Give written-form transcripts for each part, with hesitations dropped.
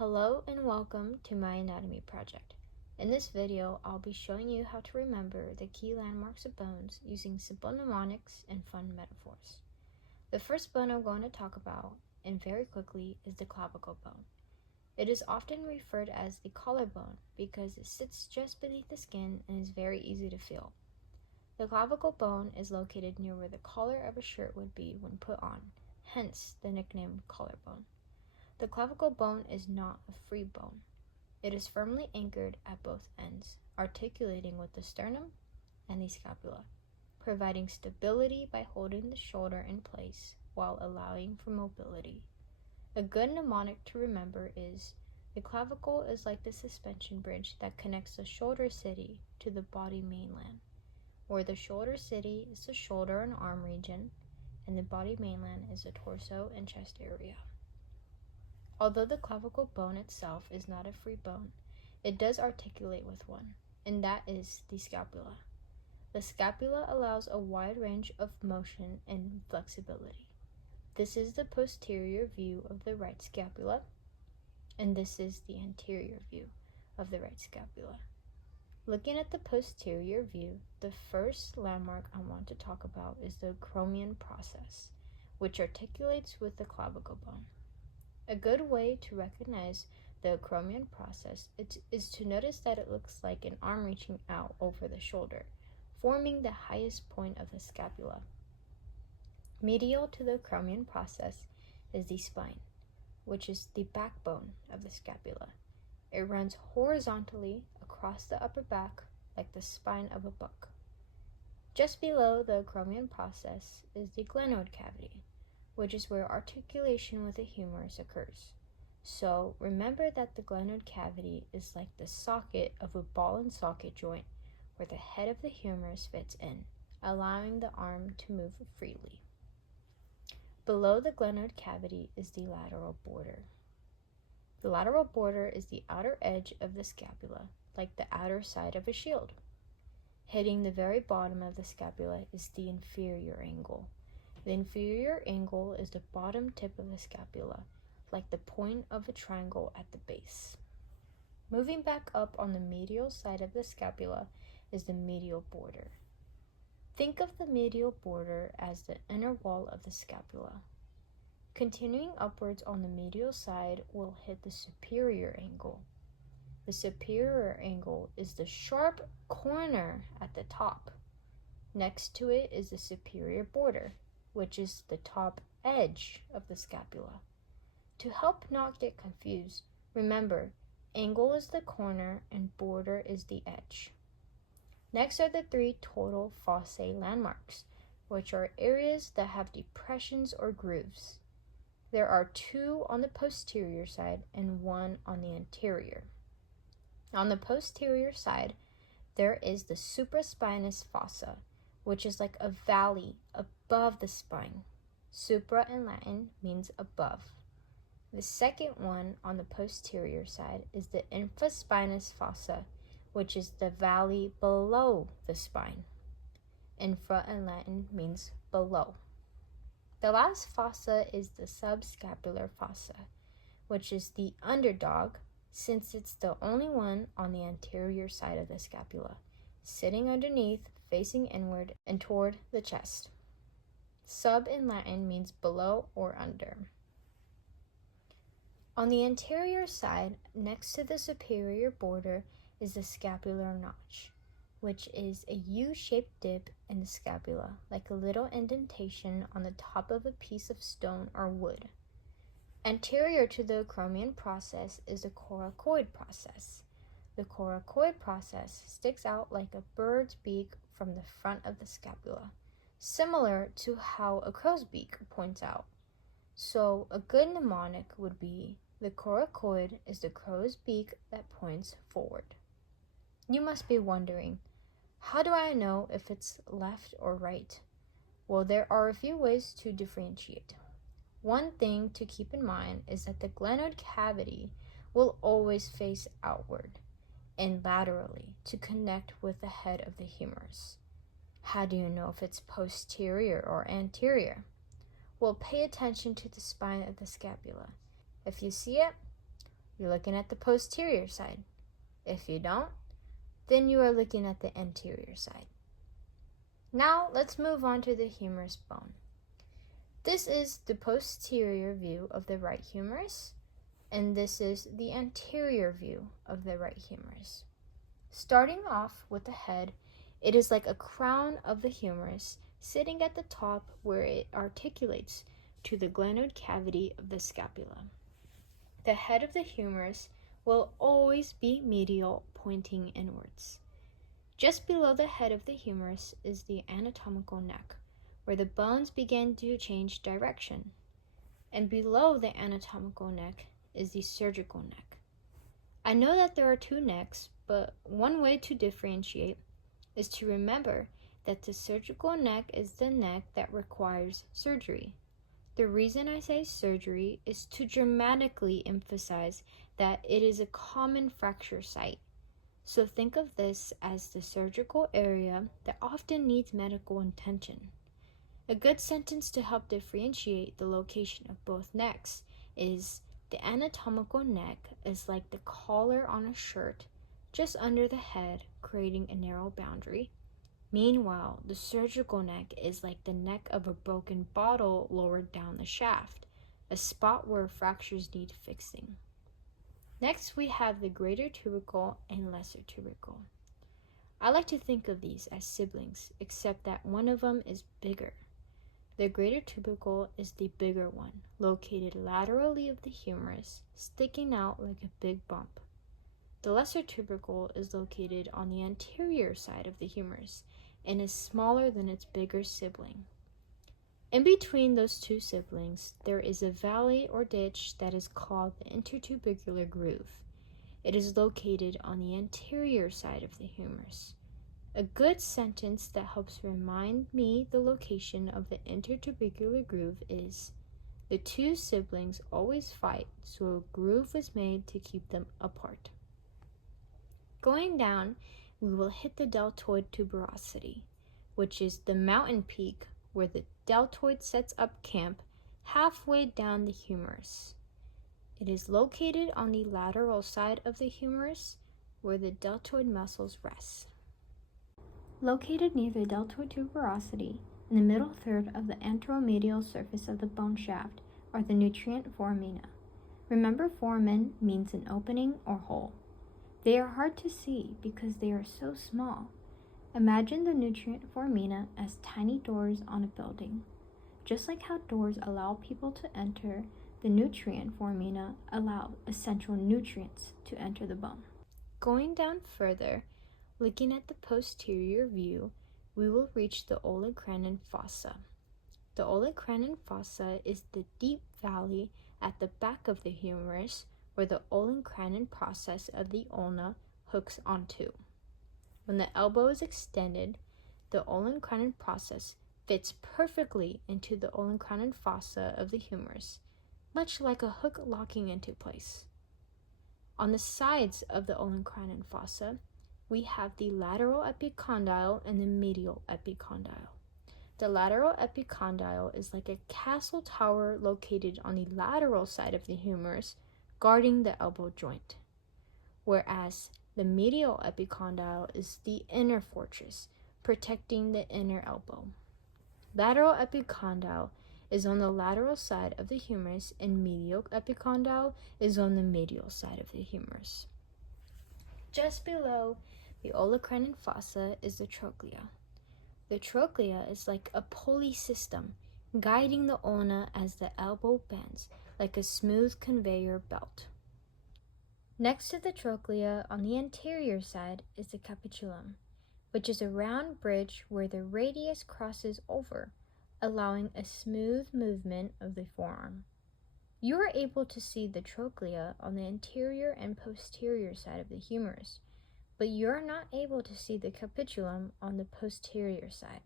Hello and welcome to my anatomy project. In this video, I'll be showing you how to remember the key landmarks of bones using simple mnemonics and fun metaphors. The first bone I'm going to talk about, and very quickly, is the clavicle bone. It is often referred as the collarbone because it sits just beneath the skin and is very easy to feel. The clavicle bone is located near where the collar of a shirt would be when put on, hence the nickname collarbone. The clavicle bone is not a free bone. It is firmly anchored at both ends, articulating with the sternum and the scapula, providing stability by holding the shoulder in place while allowing for mobility. A good mnemonic to remember is, the clavicle is like the suspension bridge that connects the shoulder city to the body mainland, where the shoulder city is the shoulder and arm region, and the body mainland is the torso and chest area. Although the clavicle bone itself is not a free bone, it does articulate with one, and that is the scapula. The scapula allows a wide range of motion and flexibility. This is the posterior view of the right scapula, and this is the anterior view of the right scapula. Looking at the posterior view, the first landmark I want to talk about is the acromion process, which articulates with the clavicle bone. A good way to recognize the acromion process is to notice that it looks like an arm reaching out over the shoulder, forming the highest point of the scapula. Medial to the acromion process is the spine, which is the backbone of the scapula. It runs horizontally across the upper back like the spine of a book. Just below the acromion process is the glenoid cavity, which is where articulation with the humerus occurs. So remember that the glenoid cavity is like the socket of a ball and socket joint where the head of the humerus fits in, allowing the arm to move freely. Below the glenoid cavity is the lateral border. The lateral border is the outer edge of the scapula, like the outer side of a shield. Hitting the very bottom of the scapula is the inferior angle. The inferior angle is the bottom tip of the scapula, like the point of a triangle at the base. Moving back up on the medial side of the scapula is the medial border. Think of the medial border as the inner wall of the scapula. Continuing upwards on the medial side will hit the superior angle. The superior angle is the sharp corner at the top. Next to it is the superior border, which is the top edge of the scapula. To help not get confused, remember, angle is the corner and border is the edge. Next are the three total fossae landmarks, which are areas that have depressions or grooves. There are 2 on the posterior side and 1 on the anterior. On the posterior side, there is the supraspinous fossa, which is like a valley above the spine. Supra in Latin means above. The second one on the posterior side is the infraspinous fossa, which is the valley below the spine. Infra in Latin means below. The last fossa is the subscapular fossa, which is the underdog, since it's the only one on the anterior side of the scapula, sitting underneath, facing inward and toward the chest. Sub in Latin means below or under. On the anterior side, next to the superior border, is the scapular notch, which is a U-shaped dip in the scapula, like a little indentation on the top of a piece of stone or wood. Anterior to the acromion process is the coracoid process. The coracoid process sticks out like a bird's beak from the front of the scapula, similar to how a crow's beak points out. So a good mnemonic would be, the coracoid is the crow's beak that points forward. You must be wondering, how do I know if it's left or right? Well, there are a few ways to differentiate. One thing to keep in mind is that the glenoid cavity will always face outward and laterally to connect with the head of the humerus. How do you know if it's posterior or anterior? Well, pay attention to the spine of the scapula. If you see it, you're looking at the posterior side. If you don't, then you are looking at the anterior side. Now let's move on to the humerus bone. This is the posterior view of the right humerus, and this is the anterior view of the right humerus. Starting off with the head, it is like a crown of the humerus sitting at the top where it articulates to the glenoid cavity of the scapula. The head of the humerus will always be medial, pointing inwards. Just below the head of the humerus is the anatomical neck, where the bones begin to change direction. And below the anatomical neck is the surgical neck. I know that there are two necks, but one way to differentiate is to remember that the surgical neck is the neck that requires surgery. The reason I say surgery is to dramatically emphasize that it is a common fracture site. So think of this as the surgical area that often needs medical attention. A good sentence to help differentiate the location of both necks is the anatomical neck is like the collar on a shirt just under the head, creating a narrow boundary. Meanwhile, the surgical neck is like the neck of a broken bottle lowered down the shaft, a spot where fractures need fixing. Next, we have the greater tubercle and lesser tubercle. I like to think of these as siblings, except that one of them is bigger. The greater tubercle is the bigger one, located laterally of the humerus, sticking out like a big bump. The lesser tubercle is located on the anterior side of the humerus and is smaller than its bigger sibling. In between those two siblings, there is a valley or ditch that is called the intertubercular groove. It is located on the anterior side of the humerus. A good sentence that helps remind me the location of the intertubercular groove is, the two siblings always fight, so a groove was made to keep them apart. Going down, we will hit the deltoid tuberosity, which is the mountain peak where the deltoid sets up camp halfway down the humerus. It is located on the lateral side of the humerus where the deltoid muscles rest. Located near the deltoid tuberosity, in the middle third of the anteromedial surface of the bone shaft, are the nutrient foramina. Remember, foramen means an opening or hole. They are hard to see because they are so small. Imagine the nutrient foramina as tiny doors on a building. Just like how doors allow people to enter, the nutrient foramina allow essential nutrients to enter the bone. Going down further, looking at the posterior view, we will reach the olecranon fossa. The olecranon fossa is the deep valley at the back of the humerus where the olecranon process of the ulna hooks onto. When the elbow is extended, the olecranon process fits perfectly into the olecranon fossa of the humerus, much like a hook locking into place. On the sides of the olecranon fossa, we have the lateral epicondyle and the medial epicondyle. The lateral epicondyle is like a castle tower located on the lateral side of the humerus, guarding the elbow joint, whereas the medial epicondyle is the inner fortress, protecting the inner elbow. Lateral epicondyle is on the lateral side of the humerus, and medial epicondyle is on the medial side of the humerus. Just below the olecranon fossa is the trochlea. The trochlea is like a pulley system, guiding the ulna as the elbow bends, like a smooth conveyor belt. Next to the trochlea, on the anterior side, is the capitulum, which is a round bridge where the radius crosses over, allowing a smooth movement of the forearm. You are able to see the trochlea on the anterior and posterior side of the humerus, but you are not able to see the capitulum on the posterior side.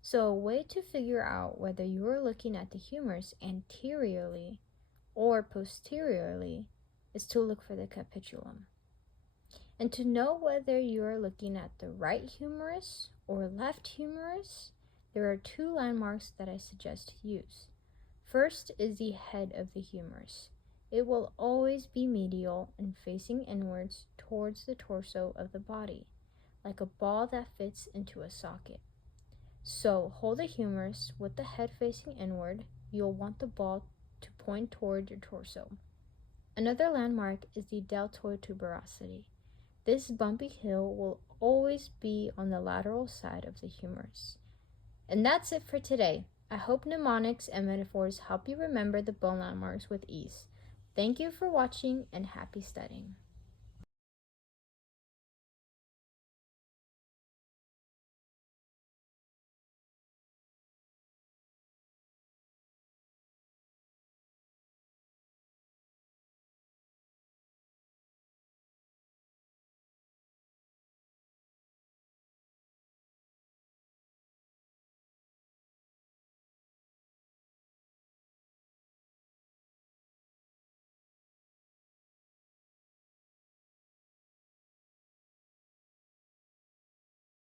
So a way to figure out whether you are looking at the humerus anteriorly or posteriorly is to look for the capitulum. And to know whether you are looking at the right humerus or left humerus, there are two landmarks that I suggest to use. First is the head of the humerus. it will always be medial and facing inwards towards the torso of the body, like a ball that fits into a socket. So hold the humerus with the head facing inward. You'll want the ball to point toward your torso. Another landmark is the deltoid tuberosity. This bumpy hill will always be on the lateral side of the humerus. And that's it for today. I hope mnemonics and metaphors help you remember the bone landmarks with ease. Thank you for watching and happy studying.